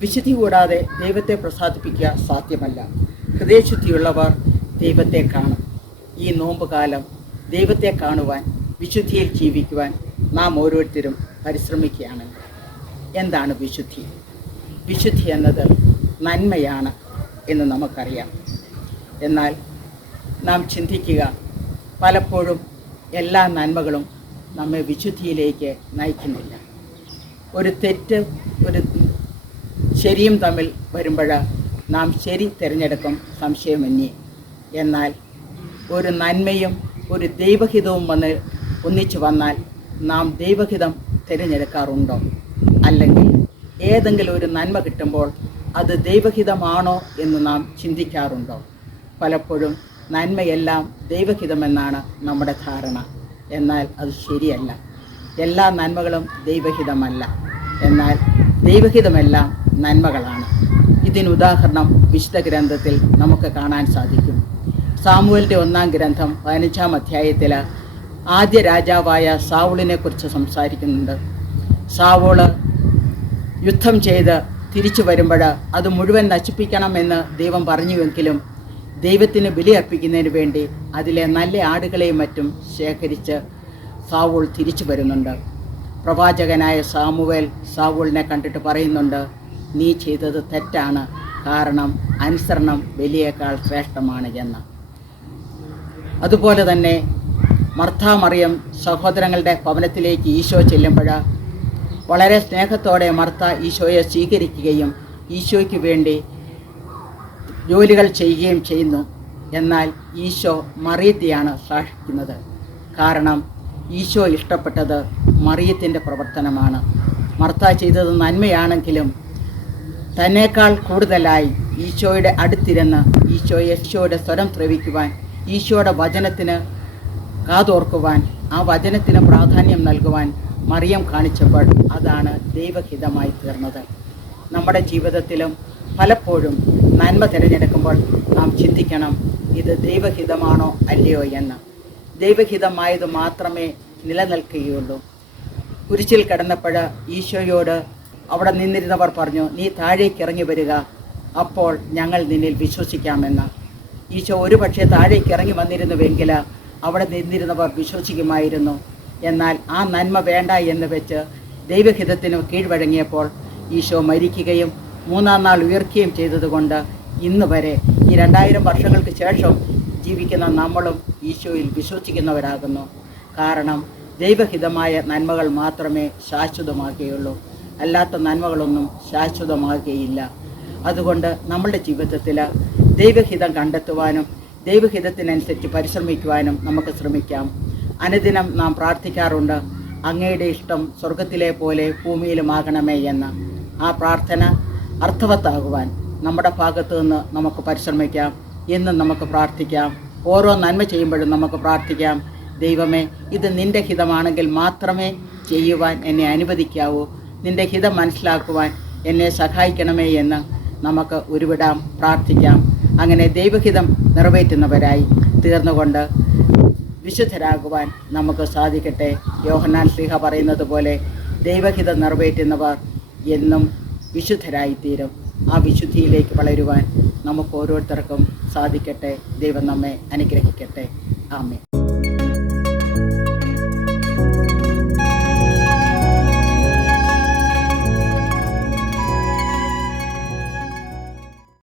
വിശുദ്ധി കൂടാതെ ദൈവത്തെ പ്രസാദിപ്പിക്കുക സാധ്യമല്ല. ഹൃദയശുദ്ധിയുള്ളവർ ദൈവത്തെ കാണും. ഈ നോമ്പുകാലം ദൈവത്തെ കാണുവാൻ, വിശുദ്ധിയിൽ ജീവിക്കുവാൻ നാം ഓരോരുത്തരും പരിശ്രമിക്കുകയാണെങ്കിൽ എന്താണ് വിശുദ്ധി? വിശുദ്ധി എന്നത് നന്മയാണ് എന്ന് നമുക്കറിയാം. എന്നാൽ നാം ചിന്തിക്കുക, പലപ്പോഴും എല്ലാ നന്മകളും നമ്മെ വിശുദ്ധിയിലേക്ക് നയിക്കുന്നില്ല. ഒരു തെറ്റ് ഒരു ശരിയും തമ്മിൽ വരുമ്പോൾ നാം ശരി തിരഞ്ഞെടുക്കും സംശയമന്യേ. എന്നാൽ ഒരു നന്മയും ഒരു ദൈവഹിതവും ഒന്നിച്ചു വന്നാൽ നാം ദൈവഹിതം തിരഞ്ഞെടുക്കാറുണ്ടോ? അല്ലെങ്കിൽ ഏതെങ്കിലും ഒരു നന്മ കിട്ടുമ്പോൾ അത് ദൈവഹിതമാണോ എന്ന് നാം ചിന്തിക്കാറുണ്ടോ? പലപ്പോഴും നന്മയെല്ലാം ദൈവഹിതമെന്നാണ് നമ്മുടെ ധാരണ. എന്നാൽ അത് ശരിയല്ല. എല്ലാ നന്മകളും ദൈവഹിതമല്ല. എന്നാൽ ദൈവഹിതമെല്ലാം നന്മകളാണ്. ഇതിനുദാഹരണം വിശുദ്ധ ഗ്രന്ഥത്തിൽ നമുക്ക് കാണാൻ സാധിക്കും. സാമുവേലിൻ്റെ 1-ാം ഗ്രന്ഥം 15-ാം അധ്യായത്തിൽ ആദ്യ രാജാവായ സാവൂളിനെ കുറിച്ച് സംസാരിക്കുന്നുണ്ട്. സാവൂള് യുദ്ധം ചെയ്ത് തിരിച്ചു വരുമ്പോൾ അത് മുഴുവൻ നശിപ്പിക്കണമെന്ന് ദൈവം പറഞ്ഞുവെങ്കിലും ദൈവത്തിന് ബലിയർപ്പിക്കുന്നതിന് വേണ്ടി അതിലെ നല്ല ആടുകളെയും മറ്റും ശേഖരിച്ച് സാവൂൾ തിരിച്ചു വരുന്നുണ്ട്. പ്രവാചകനായ സാമുവേൽ സാവൂളിനെ കണ്ടിട്ട് പറയുന്നുണ്ട്, നീ ചെയ്തത് തെറ്റാണ്, കാരണം അനുസരണം ബലിയേക്കാൾ ശ്രേഷ്ഠമാണ് എന്ന്. അതുപോലെ തന്നെ മർത്താ മറിയം സഹോദരങ്ങളുടെ ഭവനത്തിലേക്ക് ഈശോ ചെല്ലുമ്പോൾ വളരെ സ്നേഹത്തോടെ മർത്ത ഈശോയെ സ്വീകരിക്കുകയും ഈശോയ്ക്ക് വേണ്ടി ജോലികൾ ചെയ്യുകയും ചെയ്യുന്നു. എന്നാൽ ഈശോ മറിയത്തെയാണ് സാക്ഷിക്കുന്നത്. കാരണം ഈശോ ഇഷ്ടപ്പെട്ടത് മറിയത്തിൻ്റെ പ്രവർത്തനമാണ്. മർത്ത ചെയ്തത് നന്മയാണെങ്കിലും തന്നേക്കാൾ കൂടുതലായി ഈശോയുടെ അടുത്തിരുന്ന് ഈശോയുടെ സ്വരം ശ്രവിക്കുവാൻ, ഈശോയുടെ വചനത്തിന് കാതോർക്കുവാൻ, ആ വചനത്തിന് പ്രാധാന്യം നൽകുവാൻ മറിയം കാണിച്ചപ്പോൾ അതാണ് ദൈവഹിതമായി തീർന്നത്. നമ്മുടെ ജീവിതത്തിലും പലപ്പോഴും നന്മ തിരഞ്ഞെടുക്കുമ്പോൾ നാം ചിന്തിക്കണം, ഇത് ദൈവഹിതമാണോ അല്ലയോ എന്ന്. ദൈവഹിതമായത് മാത്രമേ നിലനിൽക്കുകയുള്ളൂ. കുരിശിൽ കിടന്നപ്പോൾ ഈശോയോട് അവിടെ നിന്നിരുന്നവർ പറഞ്ഞു, നീ താഴേക്ക് ഇറങ്ങി വരിക, അപ്പോൾ ഞങ്ങൾ നിന്നിൽ വിശ്വസിക്കാമെന്ന്. ഈശോ ഒരു പക്ഷേ താഴേക്ക് ഇറങ്ങി വന്നിരുന്നുവെങ്കിൽ അവിടെ നിന്നിരുന്നവർ വിശ്വസിക്കുമായിരുന്നു. എന്നാൽ ആ നന്മ വേണ്ട എന്ന് വെച്ച് ദൈവഹിതത്തിന് കീഴ്വഴങ്ങിയപ്പോൾ ഈശോ മരിക്കുകയും 3-ാം നാൾ ഉയർക്കുകയും ചെയ്തതുകൊണ്ട് ഇന്ന് വരെ ഈ 2000 വർഷങ്ങൾക്ക് ശേഷം ജീവിക്കുന്ന നമ്മളും ഈശോയിൽ വിശ്വസിക്കുന്നവരാകുന്നു. കാരണം ദൈവഹിതമായ നന്മകൾ മാത്രമേ ശാശ്വതമാകുകയുള്ളൂ. അല്ലാത്ത നന്മകളൊന്നും ശാശ്വതമാകുകയില്ല. അതുകൊണ്ട് നമ്മളുടെ ജീവിതത്തിൽ ദൈവഹിതം കണ്ടെത്തുവാനും ദൈവഹിതത്തിനനുസരിച്ച് പരിശ്രമിക്കുവാനും നമുക്ക് ശ്രമിക്കാം. അനുദിനം നാം പ്രാർത്ഥിക്കാറുണ്ട്, അങ്ങയുടെ ഇഷ്ടം സ്വർഗത്തിലെ പോലെ ഭൂമിയിലുമാകണമേ എന്ന്. ആ പ്രാർത്ഥന അർത്ഥവത്താകുവാൻ നമ്മുടെ ഭാഗത്തു നിന്ന് നമുക്ക് പരിശ്രമിക്കാം. എന്നും നമുക്ക് പ്രാർത്ഥിക്കാം. ഓരോ നന്മ ചെയ്യുമ്പോഴും നമുക്ക് പ്രാർത്ഥിക്കാം, ദൈവമേ, ഇത് നിൻ്റെ ഹിതമാണെങ്കിൽ മാത്രമേ ചെയ്യുവാൻ എന്നെ അനുവദിക്കാവൂ, നിൻ്റെ ഹിതം മനസ്സിലാക്കുവാൻ എന്നെ സഹായിക്കണമേ എന്ന് നമുക്ക് ഉരുവിടാം, പ്രാർത്ഥിക്കാം. അങ്ങനെ ദൈവഹിതം നിറവേറ്റുന്നവരായി തീർന്നുകൊണ്ട് വിശുദ്ധരാകുവാൻ നമുക്ക് സാധിക്കട്ടെ. യോഹന്നാൻ ശ്ലീഹ പറയുന്നത് പോലെ ദൈവഹിതം നിറവേറ്റുന്നവർ എന്നും വിശുദ്ധരായിത്തീരും. ആ വിശുദ്ധിയിലേക്ക് വളരുവാൻ നമുക്ക് ഓരോരുത്തർക്കും സാധിക്കട്ടെ. ദൈവം നമ്മെ അനുഗ്രഹിക്കട്ടെ. ആമേൻ.